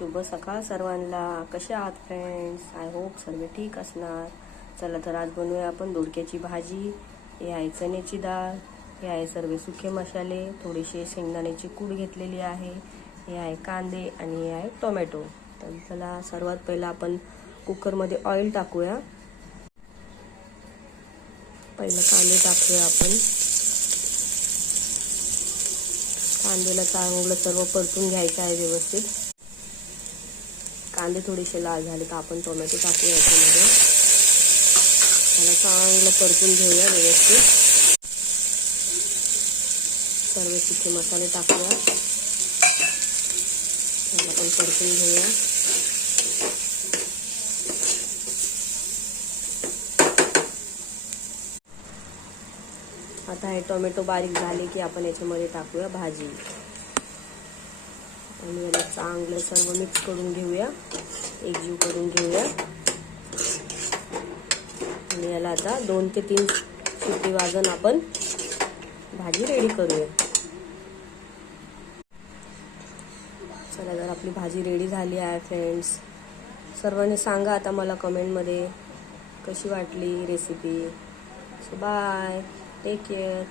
शुभ सकाळ सर्वांना. कसे आहात फ्रेंड्स? आय होप सर्व ठीक असणार. चला तर आज बनवूया आपण दोडक्याची भाजी. हे आहे चण्याची डाळ, हे आहे सर्व सुके मसाले, थोडीशी शेंगदाण्याची कूड घेतलेली आहे, हे आहे कांदे आणि हे आहे टोमॅटो. तर चला सर्वात पहिला आपण कुकरमध्ये ऑइल टाकूया. पहिला कांदे टाकूया आपण. कांद्याला चांगलं सर्व परतून घ्यायचं आहे व्यवस्थित. कांदे थोडेसे लाल झाले तर आपण टोमॅटो टाकूया याच्यामध्ये. त्याला चांगलं परतून घेऊया व्यवस्थित. सर्व सुके मसाले टाकूया, त्याला पण परतून घेऊया. आता हे टोमॅटो बारीक झाले की आपण याच्यामध्ये टाकूया भाजी आणि याला चांगलं सर्व मिक्स करून घेऊया, एकजीव करून घेऊया. आणि याला आता 2 ते 3 शिट्टी वाजून आपण भाजी रेडी करूया. चला तर आपली भाजी रेडी झाली आहे फ्रेंड्स. सर्वांनी सांगा आता मला कमेंटमध्ये कशी वाटली recipe. So bye, take care.